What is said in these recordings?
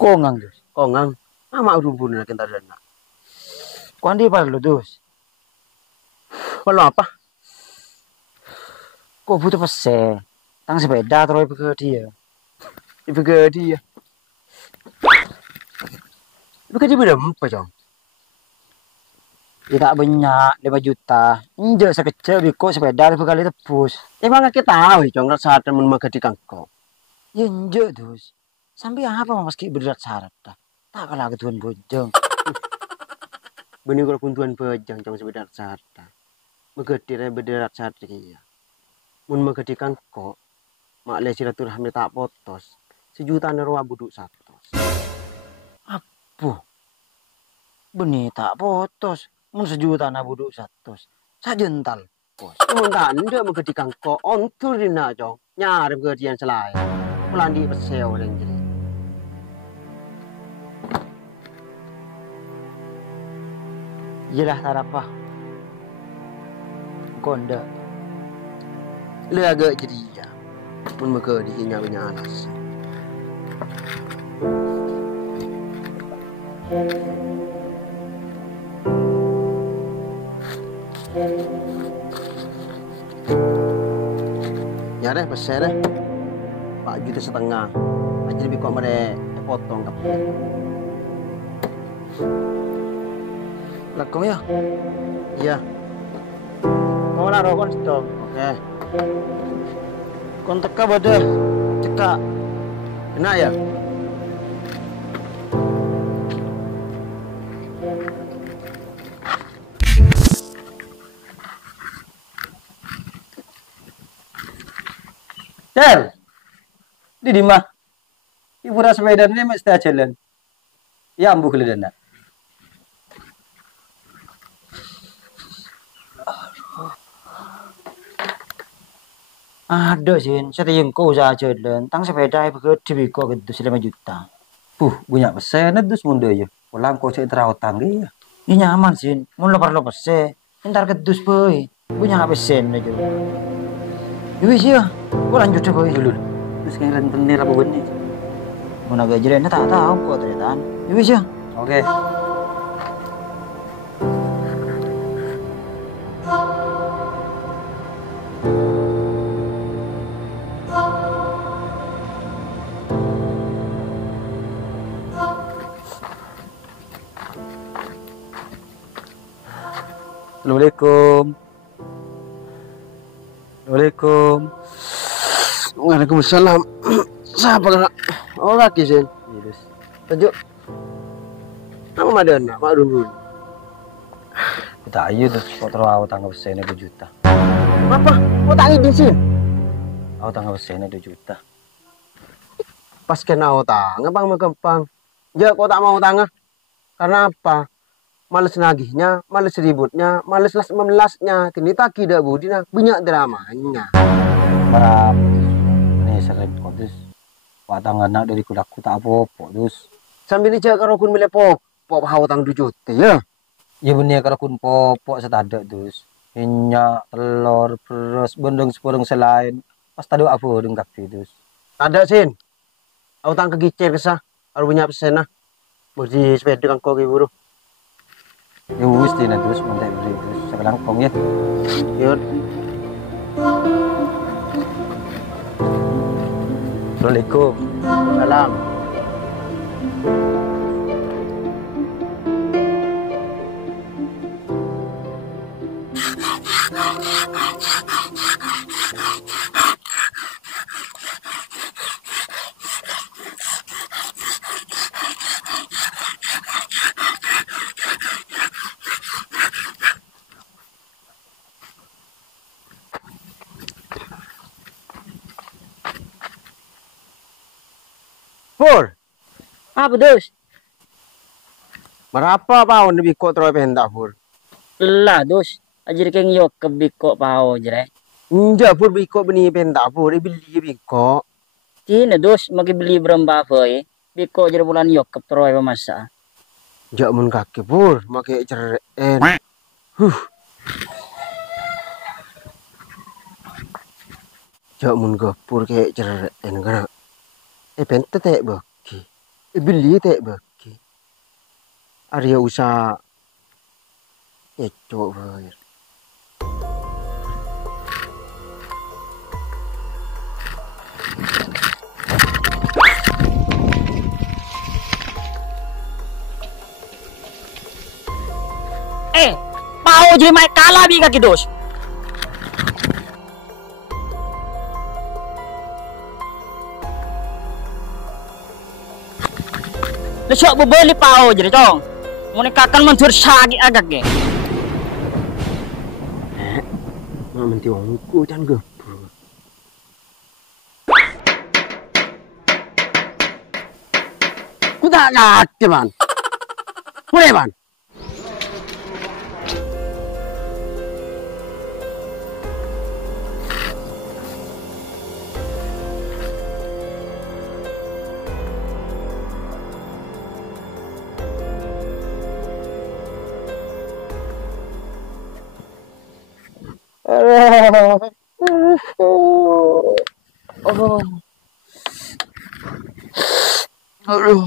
Kongang dus. Kongang. Ama rumpun na kita dana. Kuandi parlo dus. Kalau apa? Kok butuh pese. Tang sepeda terus ke dia. Ibu ke dia. Ibu ke dia berapa, Jong? Tidak banyak 5 juta. Injek sekecil biko sepeda lebih kali tebus. Emang kita tahu, Jong, rasa temen magadi kangko. Ya injek dus. Sampai apa meski berat syarat dah. Tak kalah ketuan bojong. Benih kalau kuntuan bejang, Jong sebenar sarta. Magadi rai bederat sarta kia. Mun magadi kangko. Mak le silaturahmi tak potos. Sejuta nerwa buduk satu. Apuh. Benih tak potos. Mun sejuta na buduk satu. Sajental. Emang ganda magadi kangko. Ontur dina, Jong. Nyari magadi yang selain. Pelandi peseo dan jadi. Iyalah tak apa. Konda. Le agak jadi ya. Mun magadi nya banyak alas. Ya deh, besar deh. 4,5 juta. Aja lebih kok mere potong kapten. Lekong ya. Iya, Kau nak rokok stop. oke. Kon teka bade. Cekak. Kena ya? Del, di mah. Ibu dah sepeda ni mesti jalan. Ya ambu kelihatan. Ada sih, sering kau usaha jalan. Tang sepeda begitu biko gitu 5 juta. Banyak pesen dus munda ya. Pulang kau cek terawatan dia. Ini nyaman sih. Mun lo perlu pese. Ntar kedus boy. Punya nggak pesen aja. Wis ya. Gua lanjut deh boy. Dulu. Terus kayak rentenir apa benih? Mun agak jadinya tak tahu kok ternyata. Wis ya. Oke. Assalamualaikum. Assalamualaikum. Waalaikumsalam. Siapa kena? Oh, laki sih. Yes. Tunjuk. Nama Madana, Mak Dulu. Kita ayo terus kok terlalu tangga pesen 2 juta. Apa? Mau tangi di sini? Aku tangga pesen 2 juta. Pas kena utang, ngepang megempang. Ya, kok tak mau tangga? Karena apa? Males nagihnya, males ributnya, males las memelasnya. Kini tak kida budina, banyak dramanya. Marah. Nih sering kok terus. Watang anak dari kudaku tak apa-apa terus. Sambil ni karo kun melepok, pok hau tang 2 juta ya. Ya bener kalau kun popok setada terus. Minyak, telur, beras, bendeng sepurung selain. Pas tadi apa deng kafe terus. Ada sin. Au tang kegicer kesah. Aru banyak pesena. Mesti sepeda kangko ki buru. Ya wis tina terus mentai beri terus sekarang kong ya. Yud. Assalamualaikum. Salam. Pur, Apa dus? berapa pound lebih kok terus pendak pur? Lah dus. Ajir keng yok ke biko pao jere. Enggak pur biko beni pendak pur, beli biko. Kini dus magi beli beremba boy. Biko jere bulan yok ke troy masa. Jak mun kaki pur, make ceren. Jak mun gapur kayak ceren kana. Pentet bagi. Beli teh bagi. Arya usaha cok bayar. Pao jadi mai kalah bi kaki dos. Lesok bebeli pao jadi cong. Monikakan mentur sagi agak ge. Mak menti wongku jangan gepur. Ku tak ngerti man. Boleh man. Oh. Aduh.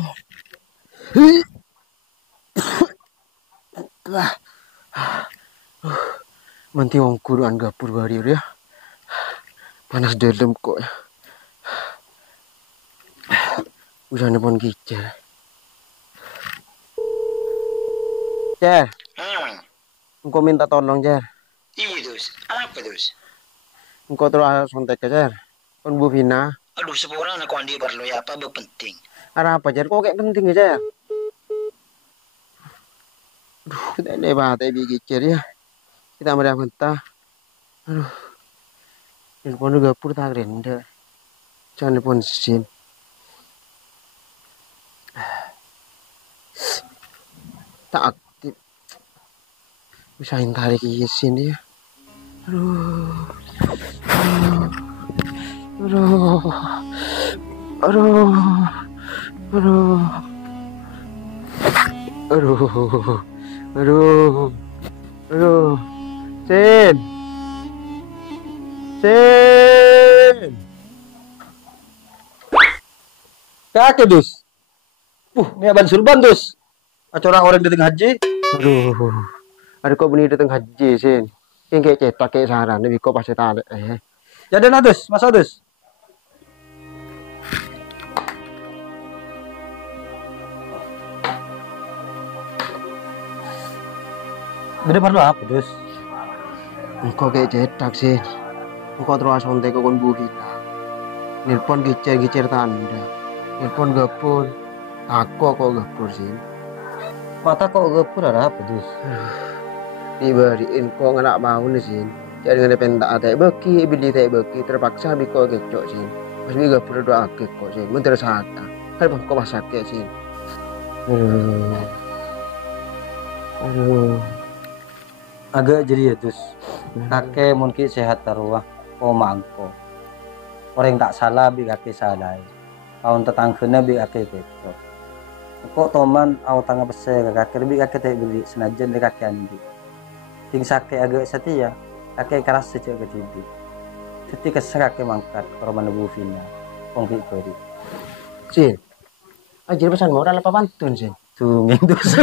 Menti wong kuruan gapur bari ya. Panas dalam kok ya. Usahane pon kicer. Cer, engkau minta tolong, Cer. Iya dos, apa dos? Engkau terus sontek ke, Cer. Kon Bu Vina. Aduh seorang nak kondi perlu ya apa penting. Ada apa, Cer? Kok kayak penting ya, Cer? Aduh, kita ini banget ya, Cer ya. Kita meriah mentah. Aduh. Telepon gapur tak renda. Jangan telepon sin. Tak aktif. Usahain tarik isin dia. Aduh. Aduh. Aduh. Aduh. Aduh. Aduh. Aduh. Sin. Sin. Kakek dus. Ini abang surban dus. Acara orang di tengah haji. Aduh. Ada kok beni datang haji Sin. Yang kayak cetak kayak saran. Lebih kok pasti tak ada. Jadi dus, masa dus. Beda perlu apa dus? Engkau kayak cetak sih. Engkau terus sontek kon Bu kita. Nelpon gicer-gicer tanda. Nelpon gapur. Aku kok gapur sih. Mata kok gepur ada apa dus? Diberiin kok nggak mau nih sih. Jadi nggak pentak ada beki, beli teh beki terpaksa biko kecok sih. Pas bi gapur doa kek kok sih. Mun tersaka. Kan kok pas sakit sih. Aduh. Aduh. Agak jadi ya dus. Kakek mungkin sehat taruah. Oh mangko. Orang tak salah bi kakek salah. Tahun tetangganya bi kakek kecok. Kok toman au tangga besar kakek lebih kakek tak beli senajan le kakek andi. Ting sakit agak setia, kakek keras sejak kecil. Seti kesah kakek mangkat korban Bu Vina. Wong Victory. Sin. Ajar pesan moral apa pantun sih? Tunggu dus.